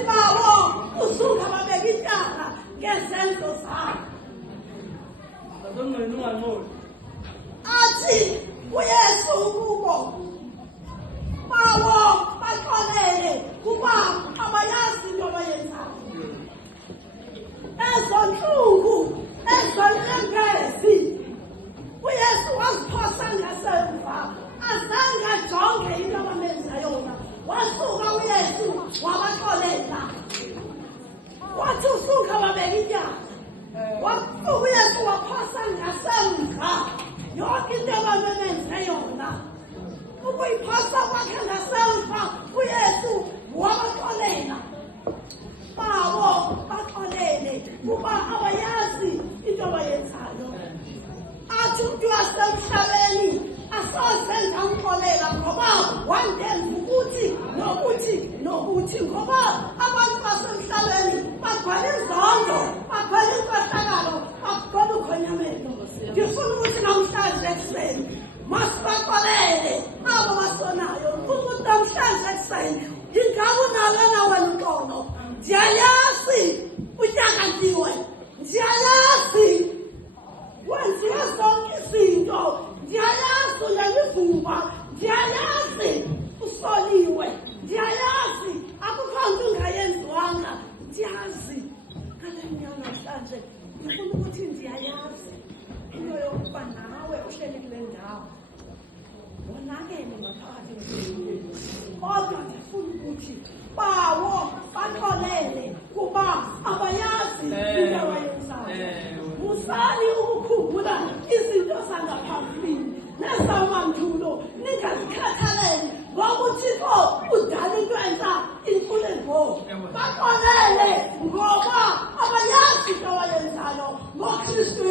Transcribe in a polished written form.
athi bawo usuka babeka intaka ngezenzo zakho. Athi uYesu kubo bawo baxolele kuba abayazi into abayenzayo. Ezonhlungu ezonhlengezi uYesu waziphosa ngasemva azange ajonge into abamenza yona. Wasuka uYesu wabaxolela wathi usuka babeka intaka. Wasuka uYesu waphosa ngasemva yonke into abamenza yona. Ukuyiphosa kwakhe ngasemva uYesu wabaxolela bawo baxolele kuba abayazi into abayenzayo. Athi umuntu wasemhlabeni asozenza umxolela ngoba wandenza ukuthi nokuthi ngoba abantu basemhlabeni bagcwala inzondo, bagcwala inkohlakalo, bagcwala ukhonyamelo. Ngifuna ukuthi namhlanje ekuseni masibaxolele abo basonayo ukuthi namhlanje ekuseni ingabe unalo nawe umqondo. Ndiyayazi unyakantiwe, ndiyayazi wenziwe zonke izinto, ndiyayazi uyalivuka, ndiyayazi usoliwe, ndiyayazi akukho nto ungayenziwanga, ndiyazi. Ngale mnyaka namhlanje ngifuna ukuthi ndiyayazi into yokuba nawe uhleli kule ndawo wonakele ngaphakathi emzimbeni. Kodwa ndifuna ukuthi bawo baxolele kuba abayazi into abayenzayo. Musani ukukhumbula izinto zangaphambilini nezamandulo, ningazikhathaleli ngoba uThixo udala into enza imfuleko. Baxolele ngoba abayazi into abayenzayo ngoKristu.